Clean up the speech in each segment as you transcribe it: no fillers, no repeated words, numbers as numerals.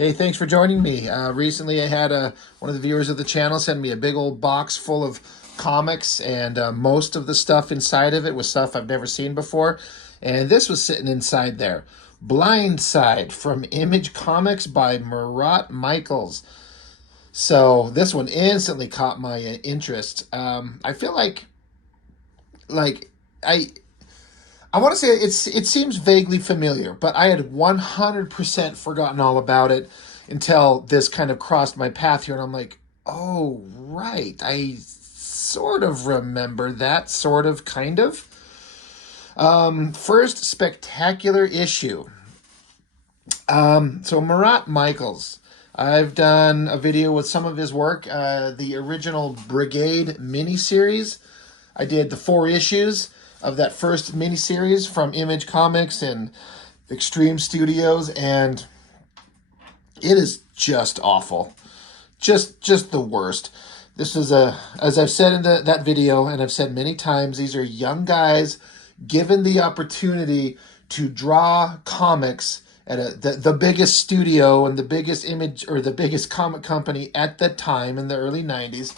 Hey, thanks for joining me. Recently, I had one of the viewers of the channel send me a big old box full of comics, and most of the stuff inside of it was stuff I've never seen before. And this was sitting inside there. Blindside from Image Comics by Marat Michaels. So this one instantly caught my interest. I feel like I I want to say it seems vaguely familiar, but I had 100% forgotten all about it until this kind of crossed my path here, and I'm like, oh right, I sort of remember that, sort of, kind of. First spectacular issue. So Marat Michaels. I've done a video with some of his work, the original Brigade miniseries. I did the 4 issues of that first miniseries from Image Comics and Extreme Studios, and it is just awful. Just the worst. This is as I've said in that video, and I've said many times, these are young guys given the opportunity to draw comics at the biggest studio and the biggest image or the biggest comic company at the time in the early 90s.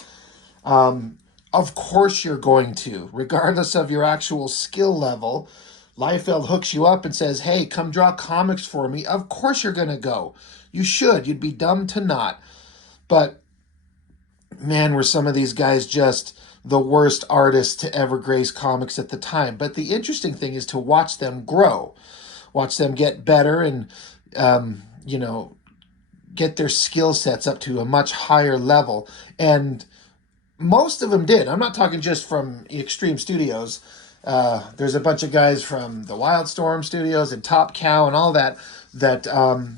Of course you're going to, regardless of your actual skill level. Liefeld hooks you up and says, hey, come draw comics for me. Of course you're going to go. You should. You'd be dumb to not. But, man, were some of these guys just the worst artists to ever grace comics at the time. But the interesting thing is to watch them grow. Watch them get better and, get their skill sets up to a much higher level. And most of them did. I'm not talking just from Extreme Studios. There's a bunch of guys from the Wildstorm Studios and Top Cow and all that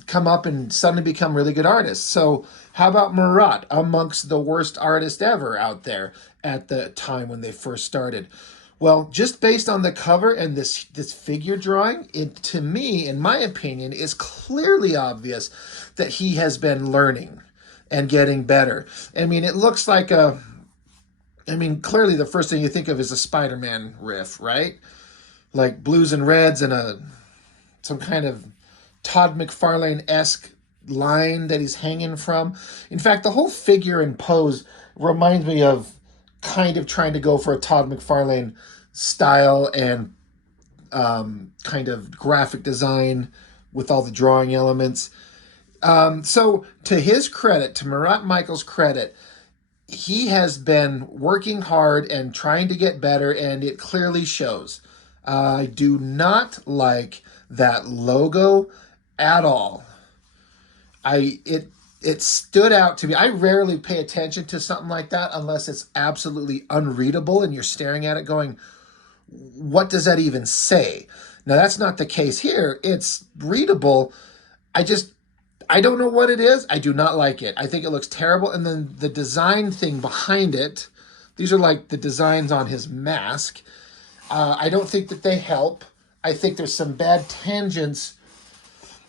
come up and suddenly become really good artists. So how about Marat, amongst the worst artists ever out there at the time when they first started? Well, just based on the cover and this figure drawing, it, to me, in my opinion, is clearly obvious that he has been learning and getting better. I mean, it looks like clearly the first thing you think of is a Spider-Man riff, right? Like blues and reds and some kind of Todd McFarlane-esque line that he's hanging from. In fact, the whole figure and pose reminds me of kind of trying to go for a Todd McFarlane style and kind of graphic design with all the drawing elements. So to his credit, to Marat Michaels' credit, he has been working hard and trying to get better, and it clearly shows. I do not like that logo at all. It stood out to me. I rarely pay attention to something like that unless it's absolutely unreadable and you're staring at it going, what does that even say? Now, that's not the case here. It's readable. I don't know what it is. I do not like it. I think it looks terrible. And then the design thing behind it, these are like the designs on his mask. I don't think that they help. I think there's some bad tangents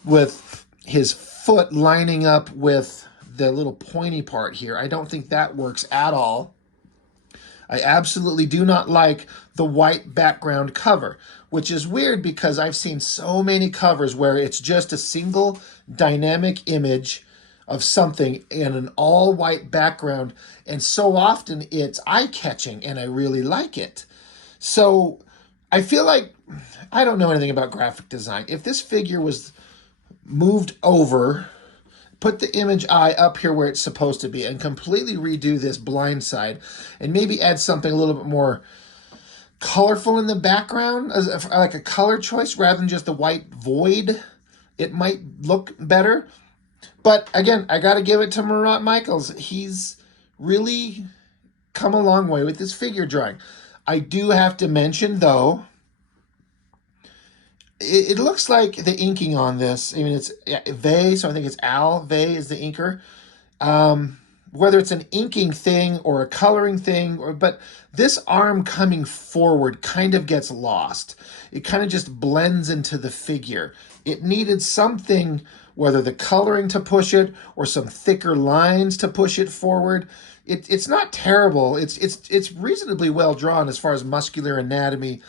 with his foot lining up with the little pointy part here. I don't think that works at all. I absolutely do not like the white background cover, which is weird because I've seen so many covers where it's just a single dynamic image of something in an all white background, and so often it's eye-catching and I really like it. So I feel like I don't know anything about graphic design. If this figure was moved over, put the image eye up here where it's supposed to be, and completely redo this blind side, and maybe add something a little bit more colorful in the background, like a color choice rather than just the white void, it might look better. But again, I got to give it to Marat Michaels. He's really come a long way with this figure drawing. I do have to mention, though, it looks like the inking on this, I mean, it's Vey, so I think it's Al Vey is the inker. Whether it's an inking thing or a coloring thing, but this arm coming forward kind of gets lost. It kind of just blends into the figure. It needed something, whether the coloring to push it or some thicker lines to push it forward. It's not terrible. It's reasonably well drawn as far as muscular anatomy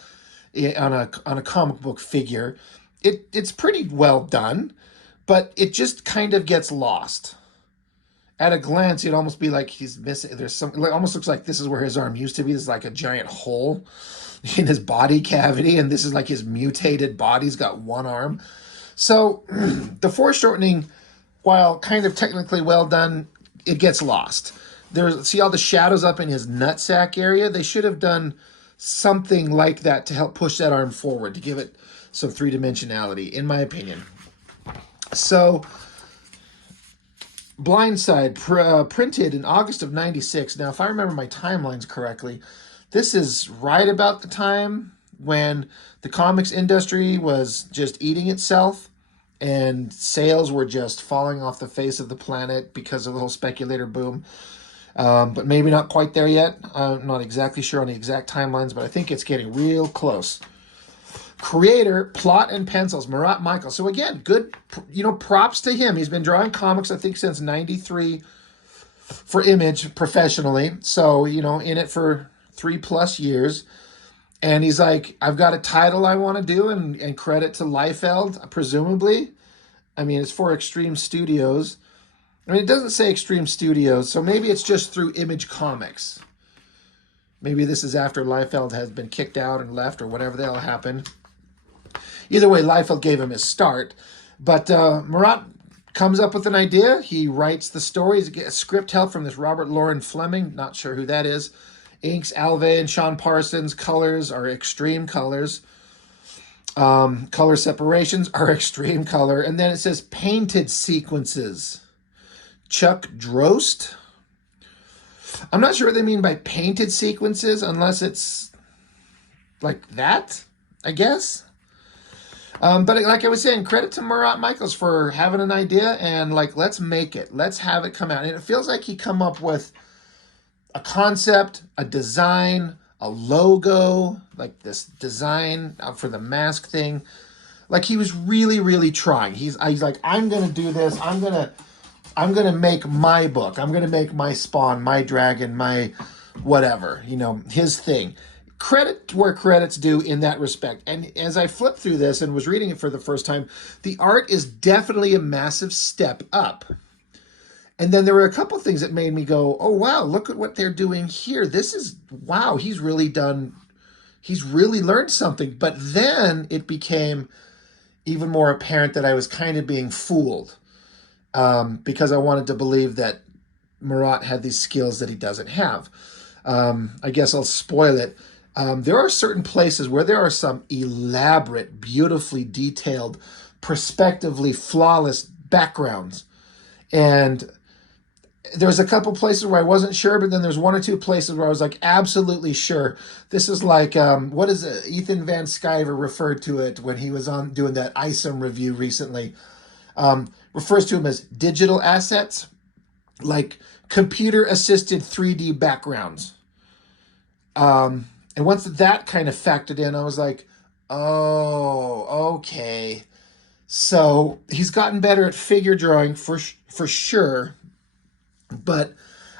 on a comic book figure. It's pretty well done, but it just kind of gets lost. At a glance, it'd almost be like he's missing. There's some, it almost looks like this is where his arm used to be. There's like a giant hole in his body cavity, and this is like his mutated body's got one arm. So the foreshortening, while kind of technically well done, it gets lost. See all the shadows up in his nutsack area? They should have done something like that to help push that arm forward, to give it some three-dimensionality, in my opinion. So, Blindside, printed in August of 96. Now, if I remember my timelines correctly, this is right about the time when the comics industry was just eating itself and sales were just falling off the face of the planet because of the whole speculator boom. But maybe not quite there yet. I'm not exactly sure on the exact timelines, but I think it's getting real close. Creator, plot and pencils, Marat Michaels. So again, good, props to him. He's been drawing comics, I think, since 93 for Image professionally. So, in it for 3+ years. And he's like, I've got a title I want to do, and credit to Liefeld, presumably. I mean, it's for Extreme Studios. I mean, it doesn't say Extreme Studios, so maybe it's just through Image Comics. Maybe this is after Liefeld has been kicked out and left, or whatever the hell happened. Either way, Liefeld gave him his start. But Marat comes up with an idea. He writes the stories. He gets script help from this Robert Loren Fleming. Not sure who that is. Inks, Alve and Sean Parsons. Colors are Extreme Colors. Color separations are Extreme Color. And then it says painted sequences. Chuck Drost. I'm not sure what they mean by painted sequences, unless it's like that, I guess. But like I was saying, credit to Marat Michaels for having an idea and let's make it. Let's have it come out. And it feels like he come up with a concept, a design, a logo, like this design for the mask thing. Like he was really, really trying. He's like, I'm going to do this. I'm going to make my book. I'm going to make my Spawn, my Dragon, my whatever, his thing. Credit where credit's due in that respect. And as I flipped through this and was reading it for the first time, the art is definitely a massive step up. And then there were a couple things that made me go, oh, wow, look at what they're doing here. Wow, he's really learned something. But then it became even more apparent that I was kind of being fooled. Because I wanted to believe that Marat had these skills that he doesn't have. I guess I'll spoil it. There are certain places where there are some elaborate, beautifully detailed, prospectively flawless backgrounds. And there's a couple places where I wasn't sure, but then there's one or two places where I was like absolutely sure. This is like, what is it? Ethan Van Sciver referred to it when he was on doing that ISOM review recently. Refers to them as digital assets, like computer-assisted 3D backgrounds. And once that kind of factored in, I was like, oh, okay. So he's gotten better at figure drawing for sure. But,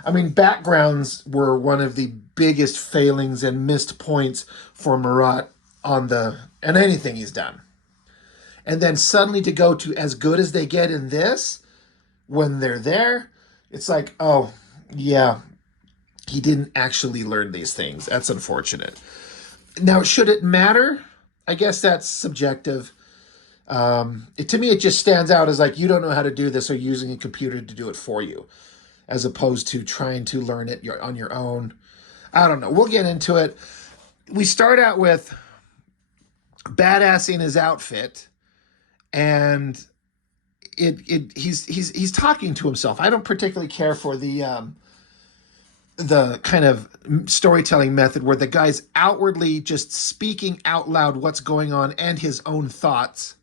I mean, backgrounds were one of the biggest failings and missed points for Marat and anything he's done. And then suddenly to go to as good as they get in this, when they're there, it's like, oh, yeah, he didn't actually learn these things. That's unfortunate. Now, should it matter? I guess that's subjective. To me, it just stands out as like, you don't know how to do this, or using a computer to do it for you, as opposed to trying to learn it on your own. I don't know. We'll get into it. We start out with badassing his outfit. And he's talking to himself. I don't particularly care for the kind of storytelling method where the guy's outwardly just speaking out loud what's going on and his own thoughts.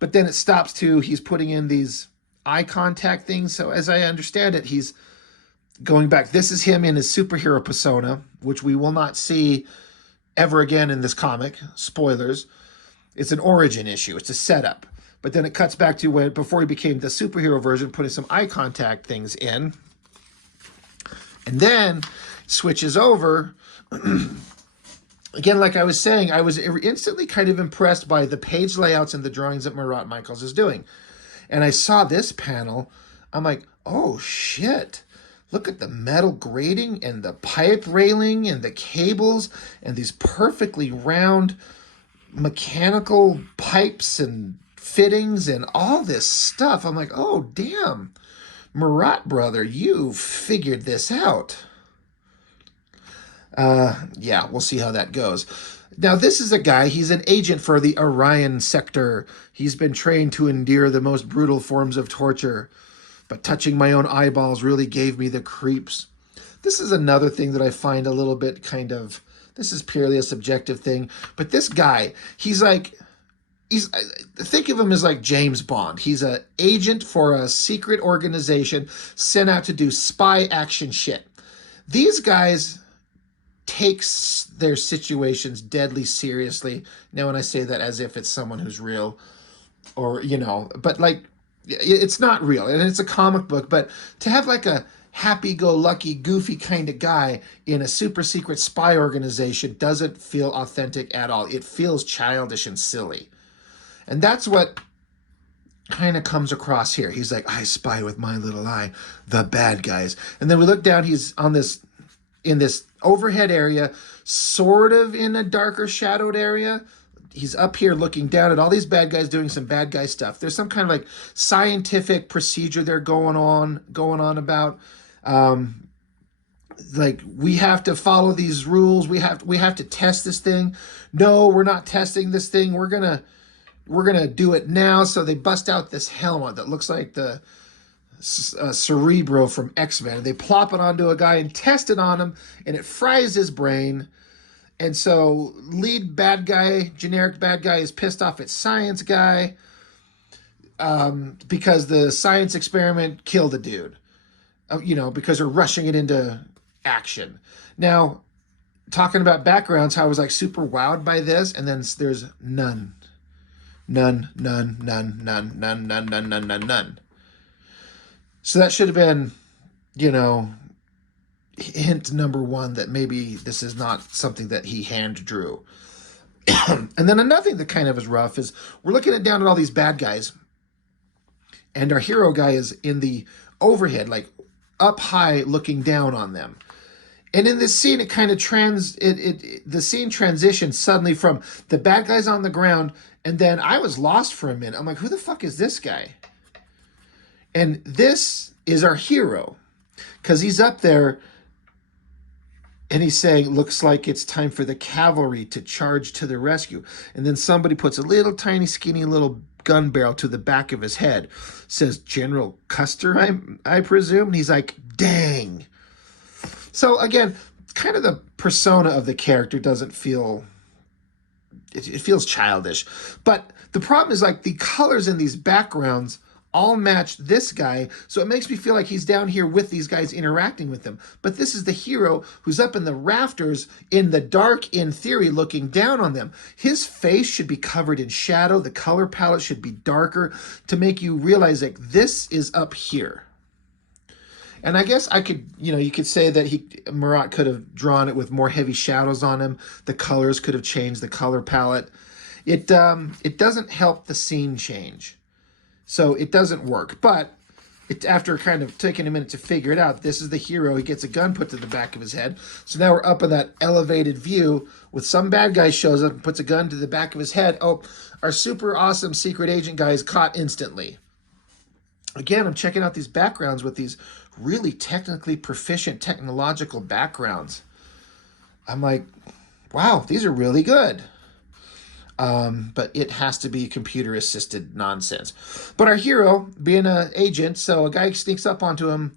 But then it stops to he's putting in these eye contact things. So as I understand it, he's going back. This is him in his superhero persona, which we will not see ever again in this comic. Spoilers. It's an origin issue. It's a setup. But then it cuts back to before he became the superhero version, putting some eye contact things in. And then switches over. Again, like I was saying, I was instantly kind of impressed by the page layouts and the drawings that Marat Michaels is doing. And I saw this panel. I'm like, oh shit. Look at the metal grating and the pipe railing and the cables and these perfectly round mechanical pipes and fittings and all this stuff. I'm like, oh, damn. Marat, brother, you figured this out. Yeah, we'll see how that goes. Now, this is a guy, he's an agent for the Orion sector. He's been trained to endure the most brutal forms of torture, but touching my own eyeballs really gave me the creeps. This is another thing that I find a little bit kind of, this is purely a subjective thing, but this guy, think of him as like James Bond. He's an agent for a secret organization sent out to do spy action shit. These guys takes their situations deadly seriously. Now, when I say that as if it's someone who's real, or, you know, but like, it's not real, and it's a comic book, but to have like a happy-go-lucky, goofy kind of guy in a super secret spy organization doesn't feel authentic at all. It feels childish and silly. And that's what kind of comes across here. He's like, I spy with my little eye, the bad guys. And then we look down, he's on this, in this overhead area, sort of in a darker shadowed area. He's up here looking down at all these bad guys doing some bad guy stuff. There's some kind of like scientific procedure they're going on about. Like, we have to follow these rules. We have to test this thing. No, we're not testing this thing. We're gonna do it now. So they bust out this helmet that looks like the Cerebro from X-Men. They plop it onto a guy and test it on him, and it fries his brain. And so lead bad guy, generic bad guy, is pissed off at science guy because the science experiment killed a dude. You know, because they're rushing it into action. Now, talking about backgrounds, how I was like super wowed by this, and then there's none. So that should have been, you know, hint number one that maybe this is not something that he hand drew. And then another thing that kind of is rough is we're looking down at all these bad guys, and our hero guy is in the overhead, like up high, looking down on them. And in this scene, it kind of the scene transitions suddenly from the bad guys on the ground, and then I was lost for a minute. I'm like, who the fuck is this guy? And this is our hero, because he's up there and he's saying, looks like it's time for the cavalry to charge to the rescue. And then somebody puts a little tiny skinny little gun barrel to the back of his head. Says General Custer, I presume. And he's like, dang. So again, kind of the persona of the character doesn't feel, it feels childish. But the problem is, like, the colors in these backgrounds all match this guy, so it makes me feel like he's down here with these guys interacting with them. But this is the hero who's up in the rafters in the dark, in theory, looking down on them. His face should be covered in shadow. The color palette should be darker to make you realize, like, this is up here. And I guess I could, you know, you could say that Marat could have drawn it with more heavy shadows on him. The colors could have changed the color palette. It doesn't help the scene change. So it doesn't work. But after kind of taking a minute to figure it out, this is the hero. He gets a gun put to the back of his head. So now we're up in that elevated view with some bad guy shows up and puts a gun to the back of his head. Oh, our super awesome secret agent guy is caught instantly. Again, I'm checking out these backgrounds with these really technically proficient technological backgrounds. I'm like, wow, these are really good. But it has to be computer-assisted nonsense. But our hero, being an agent, so a guy sneaks up onto him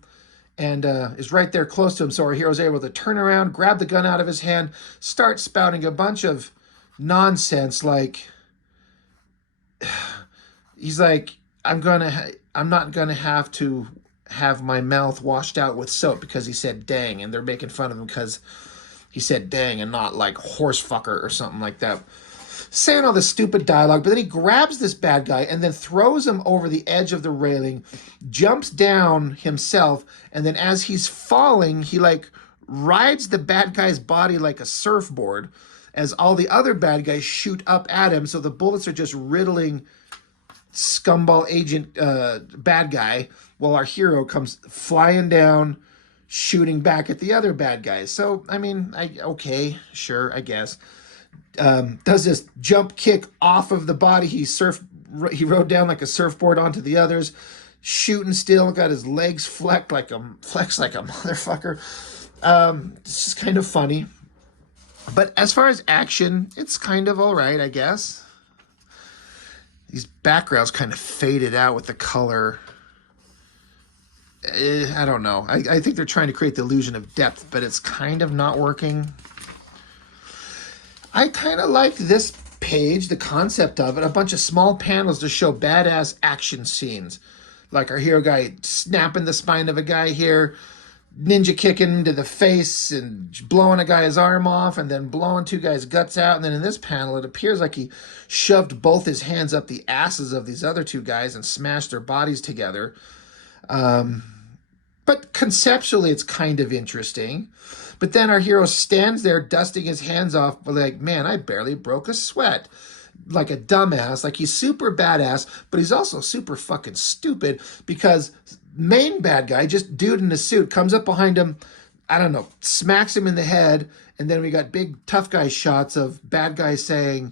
and is right there close to him. So our hero's able to turn around, grab the gun out of his hand, start spouting a bunch of nonsense. Like, he's like, I'm not gonna have to have my mouth washed out with soap because he said dang, and they're making fun of him because he said dang and not like horse fucker or something like that. Saying all this stupid dialogue, but then he grabs this bad guy and then throws him over the edge of the railing, jumps down himself, and then as he's falling, he like rides the bad guy's body like a surfboard as all the other bad guys shoot up at him, so the bullets are just riddling scumball agent bad guy, while our hero comes flying down, shooting back at the other bad guys. So I mean, okay, sure, I guess. Does this jump kick off of the body? He rode down like a surfboard onto the others, shooting still, got his legs flexed like a motherfucker. It's just kind of funny. But as far as action, it's kind of all right, I guess. These backgrounds kind of faded out with the color. I don't know. I think they're trying to create the illusion of depth, but it's kind of not working. I kind of like this page, the concept of it, a bunch of small panels to show badass action scenes. Like our hero guy snapping the spine of a guy here, ninja kicking into the face and blowing a guy's arm off, and then blowing two guys' guts out. And then in this panel, it appears like he shoved both his hands up the asses of these other two guys and smashed their bodies together. But conceptually, it's kind of interesting. But then our hero stands there dusting his hands off, like, man, I barely broke a sweat. Like a dumbass, like he's super badass, but he's also super fucking stupid because main bad guy, just dude in a suit, comes up behind him, I don't know, smacks him in the head, and then we got big tough guy shots of bad guys saying,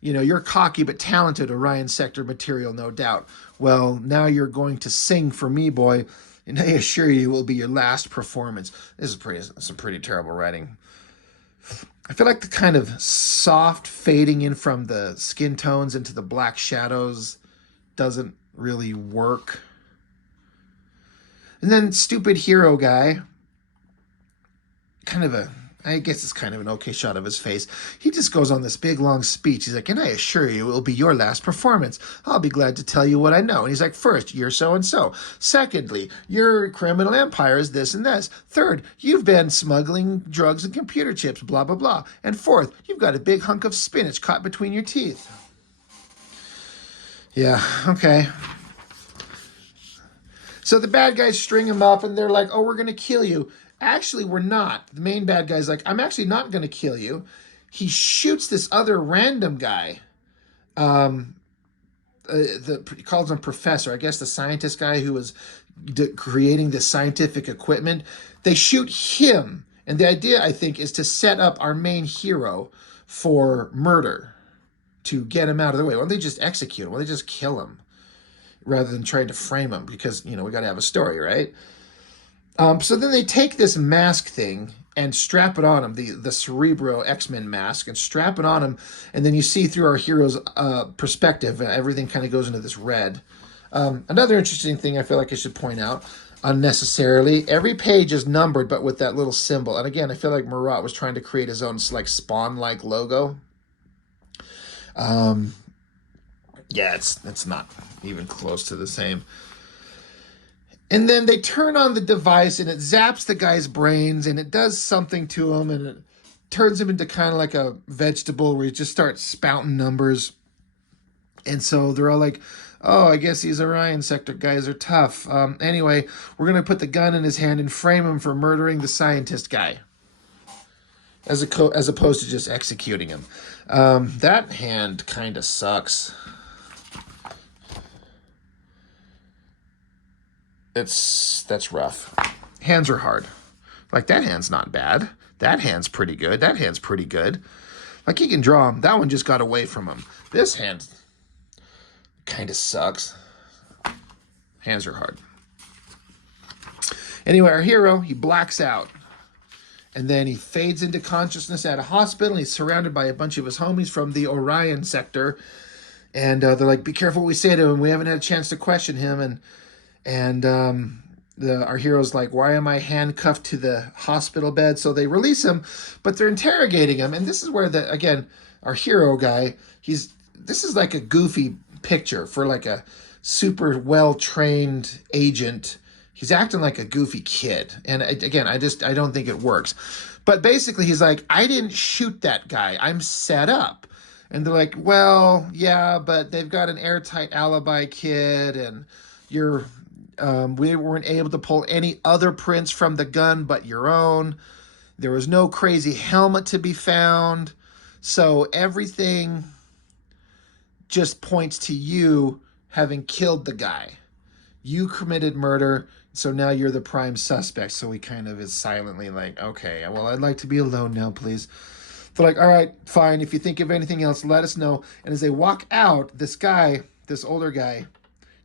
you know, you're cocky but talented, Orion Sector material, no doubt. Well, now you're going to sing for me, boy, and I assure you it will be your last performance. This is some pretty terrible writing. I feel like the kind of soft fading in from the skin tones into the black shadows doesn't really work. And then stupid hero guy, I guess it's kind of an okay shot of his face. He just goes on this big long speech. He's like, and I assure you it will be your last performance. I'll be glad to tell you what I know. And he's like, first, you're so-and-so. Secondly, your criminal empire is this and this. Third, you've been smuggling drugs and computer chips, blah, blah, blah. And fourth, you've got a big hunk of spinach caught between your teeth. Yeah, okay. So the bad guys string him up and they're like, oh, we're going to kill you. Actually, we're not. The main bad guy's like, I'm actually not going to kill you. He shoots this other random guy. He calls him Professor. I guess the scientist guy who was creating this scientific equipment. They shoot him. And the idea, I think, is to set up our main hero for murder, to get him out of the way. Why don't they just execute him? Why don't they just kill him rather than trying to frame him? Because, you know, we got to have a story, right? So then they take this mask thing and strap it on him, the Cerebro X-Men mask, and strap it on him, and then you see through our hero's perspective, everything kind of goes into this red. Another interesting thing I feel like I should point out, unnecessarily, every page is numbered, but with that little symbol. And again, I feel like Marat was trying to create his own like Spawn-like logo. Yeah, it's not even close to the same. And then they turn on the device and it zaps the guy's brains and it does something to him and it turns him into kind of like a vegetable where he just starts spouting numbers. And so they're all like, oh, I guess these Orion Sector guys are tough. Anyway, we're going to put the gun in his hand and frame him for murdering the scientist guy, as opposed to just executing him. That hand kind of sucks. That's rough. Hands are hard. Like, that hand's not bad. That hand's pretty good. That hand's pretty good. Like, he can draw him. That one just got away from him. This hand kind of sucks. Hands are hard. Anyway, our hero, he blacks out. And then he fades into consciousness at a hospital. He's surrounded by a bunch of his homies from the Orion Sector. And they're like, be careful what we say to him. We haven't had a chance to question him. And our hero's like, why am I handcuffed to the hospital bed? So they release him, but they're interrogating him. And this is where, again, our hero guy, this is like a goofy picture for like a super well-trained agent. He's acting like a goofy kid. And again, I don't think it works. But basically, he's like, I didn't shoot that guy. I'm set up. And they're like, well, yeah, but they've got an airtight alibi, kid, and we weren't able to pull any other prints from the gun but your own. There was no crazy helmet to be found. So everything just points to you having killed the guy. You committed murder, so now you're the prime suspect. So he kind of is silently like, okay, well, I'd like to be alone now, please. They're like, all right, fine. If you think of anything else, let us know. And as they walk out, this guy, this older guy,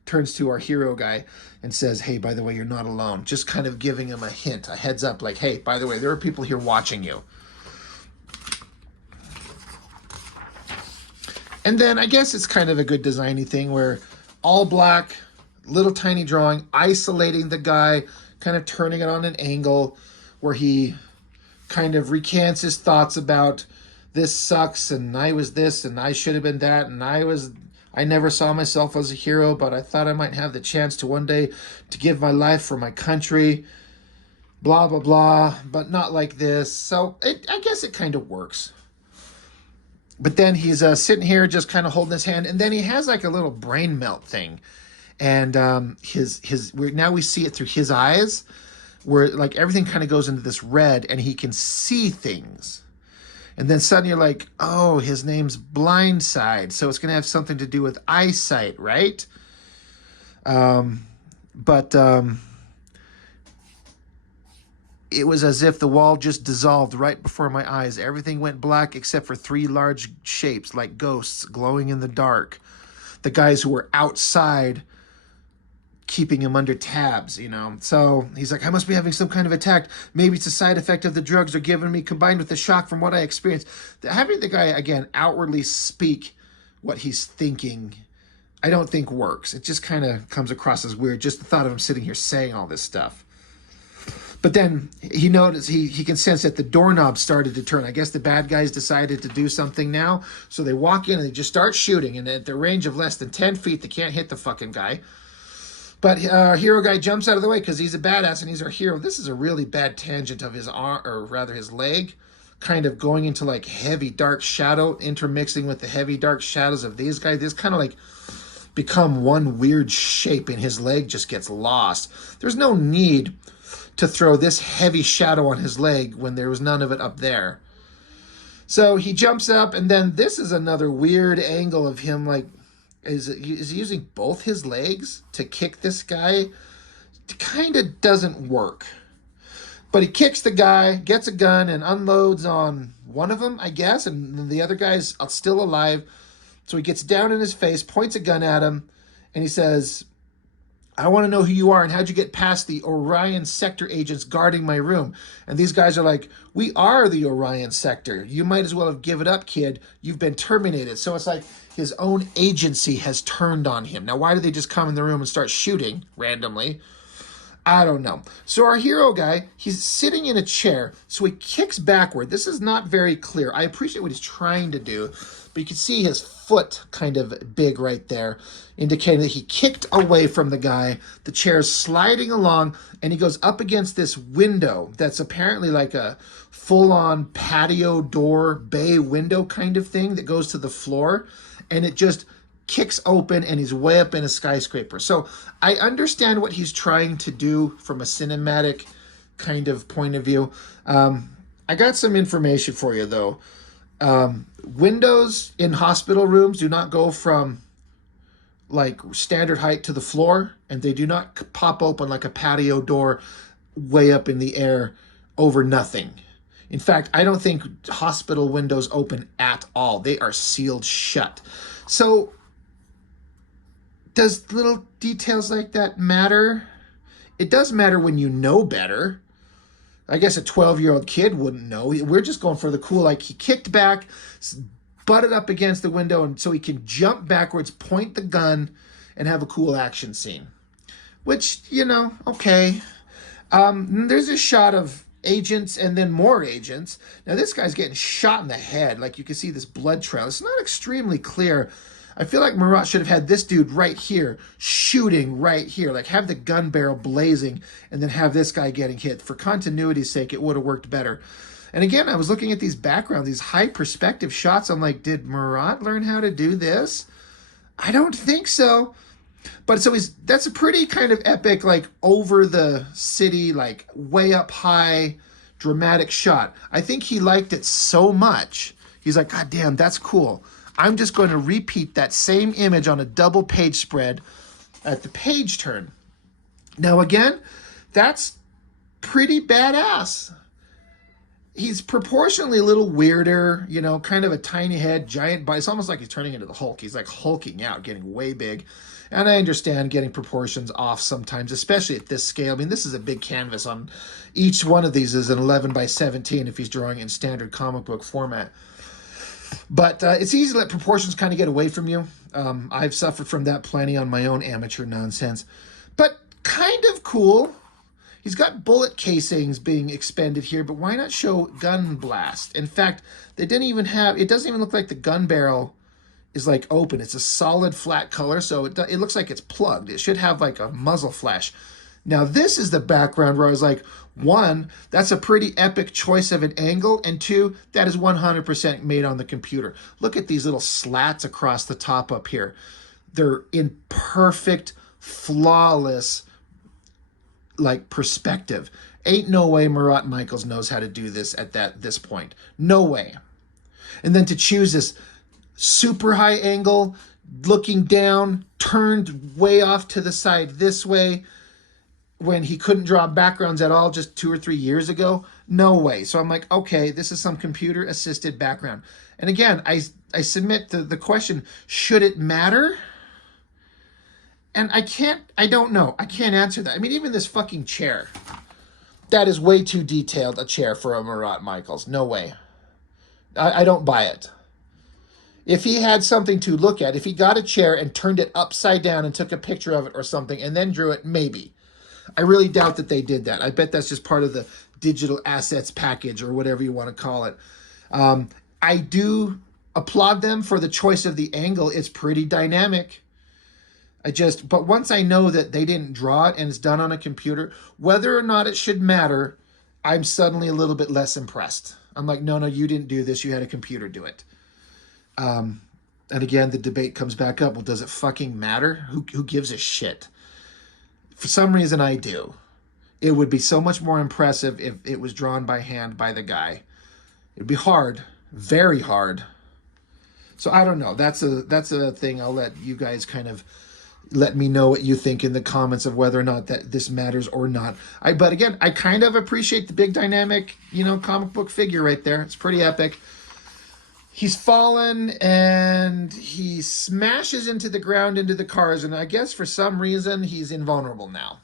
turns to our hero guy and says, hey, by the way, you're not alone. Just kind of giving him a hint, a heads up, like, hey, by the way, there are people here watching you. And then I guess it's kind of a good designy thing where all black, little tiny drawing, isolating the guy, kind of turning it on an angle where he kind of recants his thoughts about this sucks and I was this and I should have been that and I never saw myself as a hero, but I thought I might have the chance to one day to give my life for my country, blah, blah, blah, but not like this. So I guess it kind of works. But then he's sitting here just kind of holding his hand, and then he has like a little brain melt thing. And now we see it through his eyes, where like everything kind of goes into this red and he can see things. And then suddenly you're like, oh, his name's BLINDSIDE, so it's going to have something to do with eyesight, right? But it was as if the wall just dissolved right before my eyes. Everything went black except for 3 large shapes like ghosts glowing in the dark. The guys who were outside keeping him under tabs, you know. So he's like, I must be having some kind of attack. Maybe it's a side effect of the drugs they're giving me combined with the shock from what I experienced. Having the guy, again, outwardly speak what he's thinking, I don't think works. It just kind of comes across as weird, just the thought of him sitting here saying all this stuff. But then he noticed, he can sense that the doorknob started to turn. I guess the bad guys decided to do something now. So they walk in and they just start shooting. And at the range of less than 10 feet, they can't hit the fucking guy. But our hero guy jumps out of the way because he's a badass and he's our hero. This is a really bad tangent of his arm, or rather his leg, kind of going into like heavy dark shadow, intermixing with the heavy dark shadows of these guys. This kind of like become one weird shape and his leg just gets lost. There's no need to throw this heavy shadow on his leg when there was none of it up there. So he jumps up, and then this is another weird angle of him, like, is he using both his legs to kick this guy? It kind of doesn't work. But he kicks the guy, gets a gun, and unloads on one of them, I guess, and the other guy's still alive. So he gets down in his face, points a gun at him, and he says, I want to know who you are and how'd you get past the Orion sector agents guarding my room? And these guys are like, we are the Orion sector. You might as well have given up, kid. You've been terminated. So it's like his own agency has turned on him. Now, why do they just come in the room and start shooting randomly? I don't know. So our hero guy, he's sitting in a chair, so he kicks backward. This is not very clear. I appreciate what he's trying to do, but you can see his foot kind of big right there, indicating that he kicked away from the guy. The chair's sliding along, and he goes up against this window that's apparently like a full-on patio door, bay window kind of thing that goes to the floor, and it just kicks open, and he's way up in a skyscraper. So I understand what he's trying to do from a cinematic kind of point of view. I got some information for you, though. Windows in hospital rooms do not go from like standard height to the floor, and they do not pop open like a patio door way up in the air over nothing. In fact, I don't think hospital windows open at all. They are sealed shut. So does little details like that matter? It does matter when you know better. I guess a 12-year-old kid wouldn't know. We're just going for the cool, like he kicked back, butted up against the window, and so he can jump backwards, point the gun, and have a cool action scene. Which, you know, okay. There's a shot of agents and then more agents. Now this guy's getting shot in the head. Like you can see this blood trail. It's not extremely clear. I feel like Marat should have had this dude right here, shooting right here, like have the gun barrel blazing and then have this guy getting hit. For continuity's sake, it would have worked better. And again, I was looking at these backgrounds, these high perspective shots. I'm like, did Marat learn how to do this? I don't think so. But so that's a pretty kind of epic, like over the city, like way up high, dramatic shot. I think he liked it so much. He's like, God damn, that's cool. I'm just going to repeat that same image on a double page spread at the page turn. Now again, that's pretty badass. He's proportionally a little weirder, you know, kind of a tiny head, giant body. It's almost like he's turning into the Hulk. He's like hulking out, getting way big. And I understand getting proportions off sometimes, especially at this scale. I mean, this is a big canvas. On each one of these is an 11 by 17 if he's drawing in standard comic book format. But it's easy to let proportions kind of get away from you. I've suffered from that plenty on my own amateur nonsense. But kind of cool. He's got bullet casings being expended here, but why not show gun blast? In fact, they didn't even have, it doesn't even look like the gun barrel is like open. It's a solid flat color, so it looks like it's plugged. It should have like a muzzle flash. Now this is the background where I was like, one, that's a pretty epic choice of an angle, and two, that is 100% made on the computer. Look at these little slats across the top up here. They're in perfect, flawless like perspective. Ain't no way Marat Michaels knows how to do this at this point. No way. And then to choose this super high angle, looking down, turned way off to the side this way, when he couldn't draw backgrounds at all just 2 or 3 years ago. No way. So I'm like, okay, this is some computer assisted background. And again, I submit the question, should it matter? And I don't know. I can't answer that. I mean, even this fucking chair, that is way too detailed a chair for a Marat Michaels. No way. I don't buy it. If he had something to look at, if he got a chair and turned it upside down and took a picture of it or something and then drew it, maybe. I really doubt that they did that. I bet that's just part of the digital assets package or whatever you want to call it. I do applaud them for the choice of the angle. It's pretty dynamic. But once I know that they didn't draw it and it's done on a computer, whether or not it should matter, I'm suddenly a little bit less impressed. I'm like, no, you didn't do this. You had a computer do it. And again, the debate comes back up. Well, does it fucking matter? Who gives a shit? For some reason, I do. It would be so much more impressive if it was drawn by hand by the guy. It'd be hard, very hard. So I don't know. That's a thing. I'll let you guys kind of let me know what you think in the comments of whether or not that this matters or not. But again, I kind of appreciate the big dynamic, you know, comic book figure right there. It's pretty epic. He's fallen and he smashes into the ground, into the cars. And I guess for some reason, he's invulnerable now.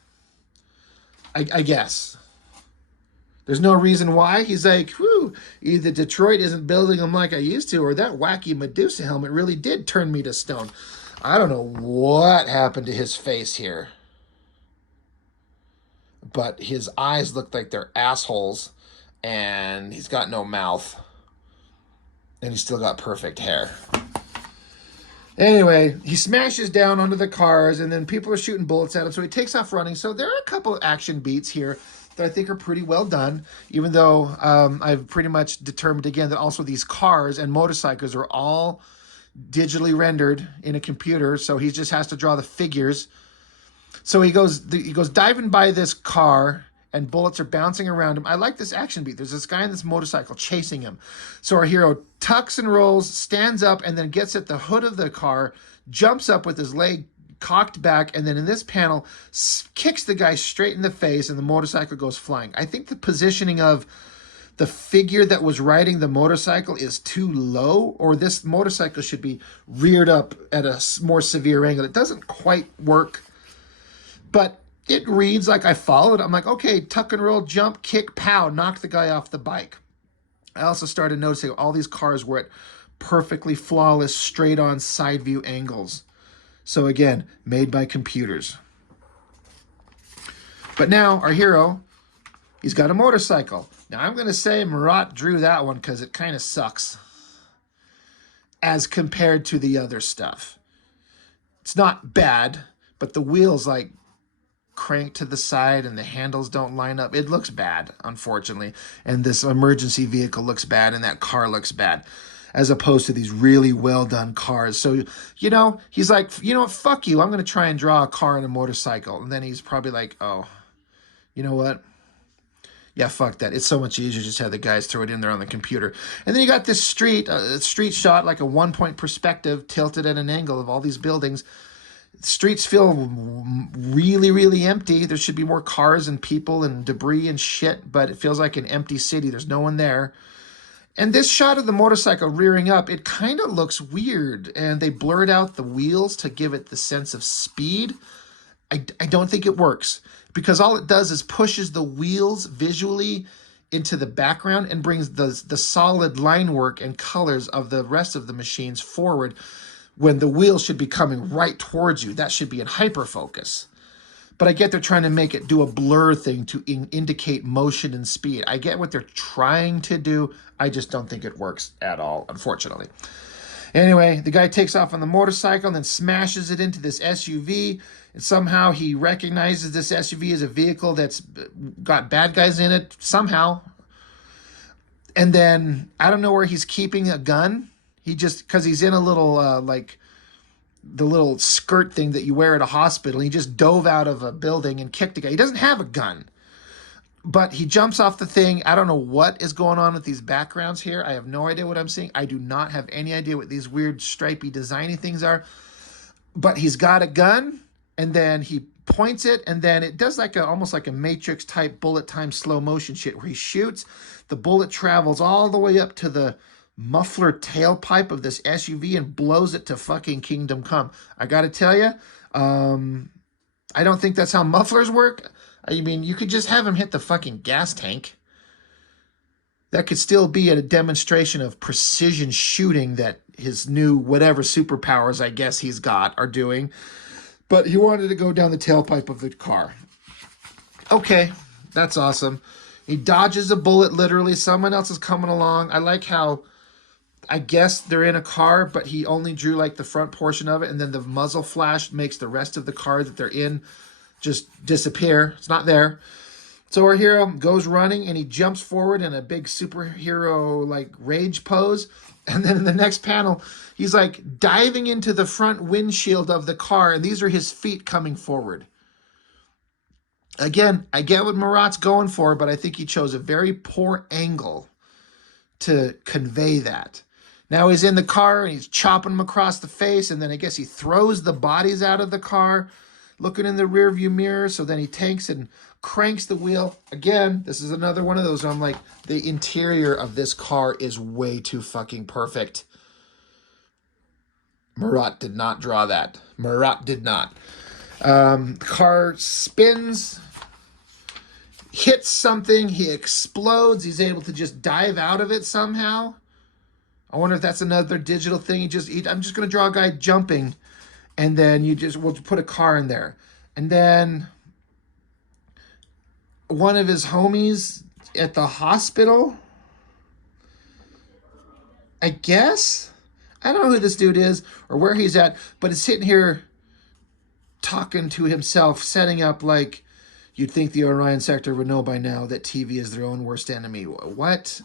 I guess. There's no reason why. He's like, whew, either Detroit isn't building him like I used to, or that wacky Medusa helmet really did turn me to stone. I don't know what happened to his face here. But his eyes look like they're assholes. And he's got no mouth. And he's still got perfect hair. Anyway, he smashes down onto the cars. And then people are shooting bullets at him. So he takes off running. So there are a couple of action beats here that I think are pretty well done. Even though I've pretty much determined again that also these cars and motorcycles are all digitally rendered in a computer, so he just has to draw the figures. So he goes diving by this car, and bullets are bouncing around him. I like this action beat. There's this guy on this motorcycle chasing him. So our hero tucks and rolls, stands up, and then gets at the hood of the car, jumps up with his leg cocked back, and then in this panel, kicks the guy straight in the face, and the motorcycle goes flying. I think the positioning of the figure that was riding the motorcycle is too low, or this motorcycle should be reared up at a more severe angle. It doesn't quite work, but it reads like I followed. I'm like, okay, tuck and roll, jump, kick, pow, knock the guy off the bike. I also started noticing all these cars were at perfectly flawless, straight-on side view angles. So again, made by computers. But now our hero, he's got a motorcycle. Now, I'm going to say Marat drew that one because it kind of sucks as compared to the other stuff. It's not bad, but the wheels like crank to the side and the handles don't line up. It looks bad, unfortunately. And this emergency vehicle looks bad and that car looks bad as opposed to these really well done cars. So, you know, he's like, you know what, fuck you. I'm going to try and draw a car and a motorcycle. And then he's probably like, oh, you know what? Yeah, fuck that. It's so much easier just to have the guys throw it in there on the computer. And then you got this street shot, like a 1 point perspective, tilted at an angle of all these buildings. Streets feel really, really empty. There should be more cars and people and debris and shit, but it feels like an empty city. There's no one there. And this shot of the motorcycle rearing up, it kind of looks weird. And they blurred out the wheels to give it the sense of speed. I don't think it works because all it does is pushes the wheels visually into the background and brings the solid line work and colors of the rest of the machines forward when the wheels should be coming right towards you. That should be in hyperfocus. But I get they're trying to make it do a blur thing to indicate motion and speed. I get what they're trying to do. I just don't think it works at all, unfortunately. Anyway, the guy takes off on the motorcycle and then smashes it into this SUV. And somehow he recognizes this SUV as a vehicle that's got bad guys in it, somehow. And then I don't know where he's keeping a gun. He just, because he's in a little, the little skirt thing that you wear at a hospital. He just dove out of a building and kicked a guy. He doesn't have a gun, but he jumps off the thing. I don't know what is going on with these backgrounds here. I have no idea what I'm seeing. I do not have any idea what these weird stripy designy things are, but he's got a gun and then he points it and then it does like almost like a Matrix type bullet time slow motion shit where he shoots. The bullet travels all the way up to the muffler tailpipe of this SUV and blows it to fucking kingdom come. I gotta tell you, I don't think that's how mufflers work. I mean, you could just have him hit the fucking gas tank. That could still be a demonstration of precision shooting that his new whatever superpowers I guess he's got are doing. But he wanted to go down the tailpipe of the car. Okay, that's awesome. He dodges a bullet literally. Someone else is coming along. I like how I guess they're in a car, but he only drew like the front portion of it, and then the muzzle flash makes the rest of the car that they're in just disappear. It's not there. So our hero goes running, and he jumps forward in a big superhero like rage pose. And then in the next panel, he's like diving into the front windshield of the car, and these are his feet coming forward. Again, I get what Marat's going for, but I think he chose a very poor angle to convey that. Now he's in the car and he's chopping them across the face, and then I guess he throws the bodies out of the car, looking in the rearview mirror. So then he tanks and cranks the wheel. Again, this is another one of those where I'm like, the interior of this car is way too fucking perfect. Marat did not draw that. Marat did not. Car spins, hits something, he explodes. He's able to just dive out of it somehow. I wonder if that's another digital thing. I'm just going to draw a guy jumping, and then we'll put a car in there. And then one of his homies at the hospital, I guess. I don't know who this dude is or where he's at, but it's sitting here talking to himself, setting up like, you'd think the Orion sector would know by now that TV is their own worst enemy. What?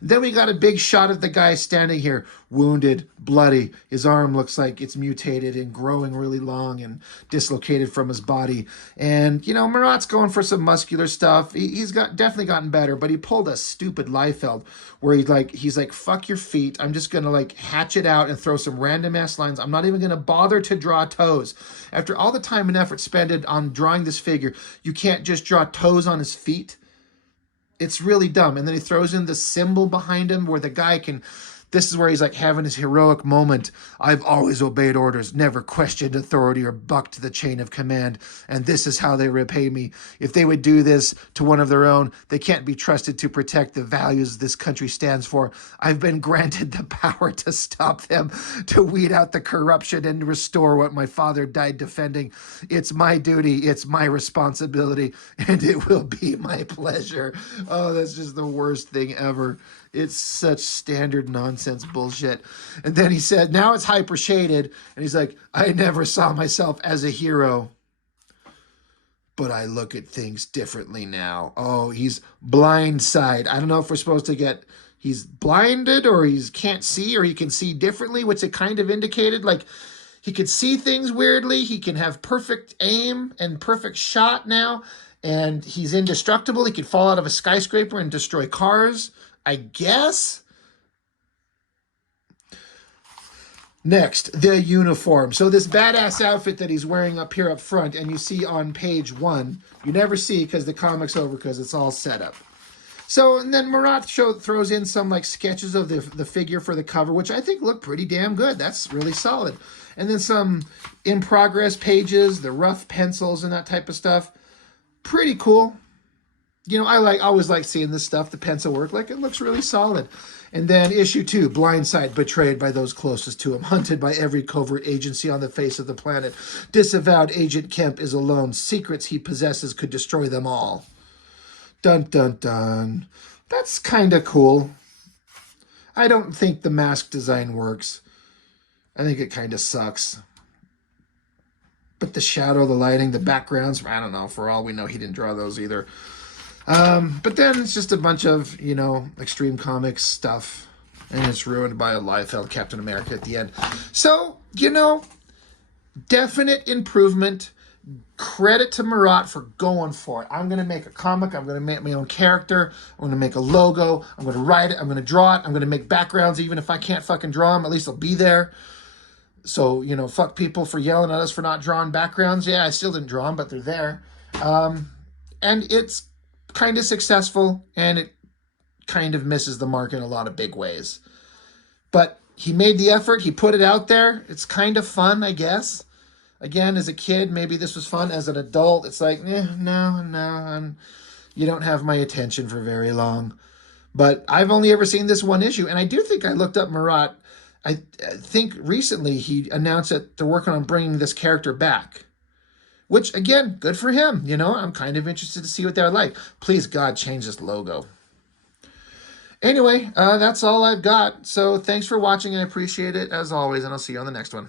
Then we got a big shot of the guy standing here, wounded, bloody. His arm looks like it's mutated and growing really long and dislocated from his body. And, Marat's going for some muscular stuff. He's definitely gotten better, but he pulled a stupid Liefeld where he's like, fuck your feet. I'm just going to hatch it out and throw some random ass lines. I'm not even going to bother to draw toes. After all the time and effort spent on drawing this figure, you can't just draw toes on his feet. It's really dumb. And then he throws in the symbol behind him where the guy can... This is where he's having his heroic moment. I've always obeyed orders, never questioned authority or bucked the chain of command. And this is how they repay me. If they would do this to one of their own, they can't be trusted to protect the values this country stands for. I've been granted the power to stop them, to weed out the corruption and restore what my father died defending. It's my duty. It's my responsibility. And it will be my pleasure. Oh, that's just the worst thing ever. It's such standard nonsense bullshit. And then he said, now it's hyper shaded. And he's like, I never saw myself as a hero, but I look at things differently now. Oh, he's blindside. I don't know if we're supposed to get, he's blinded or he can't see or he can see differently, which it kind of indicated. He could see things weirdly. He can have perfect aim and perfect shot now. And he's indestructible. He could fall out of a skyscraper and destroy cars, I guess. Next, the uniform. So this badass outfit that he's wearing up here up front, and you see on page 1, you never see because the comic's over because it's all set up. So, and then Marat throws in some like sketches of the figure for the cover, which I think look pretty damn good. That's really solid. And then some in progress pages, the rough pencils and that type of stuff. Pretty cool. You know, I always like seeing this stuff, the pencil work. Like, it looks really solid. And then issue 2, Blindside, betrayed by those closest to him, hunted by every covert agency on the face of the planet. Disavowed Agent Kemp is alone. Secrets he possesses could destroy them all. Dun, dun, dun. That's kind of cool. I don't think the mask design works. I think it kind of sucks. But the shadow, the lighting, the backgrounds, I don't know. For all we know, he didn't draw those either. But then it's just a bunch of, you know, Extreme Comics stuff. And it's ruined by a Liefeld Captain America at the end. So, you know, definite improvement. Credit to Marat for going for it. I'm going to make a comic. I'm going to make my own character. I'm going to make a logo. I'm going to write it. I'm going to draw it. I'm going to make backgrounds. Even if I can't fucking draw them, at least they'll be there. So, you know, fuck people for yelling at us for not drawing backgrounds. Yeah, I still didn't draw them, but they're there. And it's kind of successful, and it kind of misses the mark in a lot of big ways. But he made the effort. He put it out there. It's kind of fun, I guess. Again, as a kid, maybe this was fun. As an adult, it's like, no, you don't have my attention for very long. But I've only ever seen this one issue, and I do think I looked up Marat. I think recently he announced that they're working on bringing this character back. Which, again, good for him. You know, I'm kind of interested to see what they're like. Please, God, change this logo. Anyway, that's all I've got. So thanks for watching. I appreciate it, as always, and I'll see you on the next one.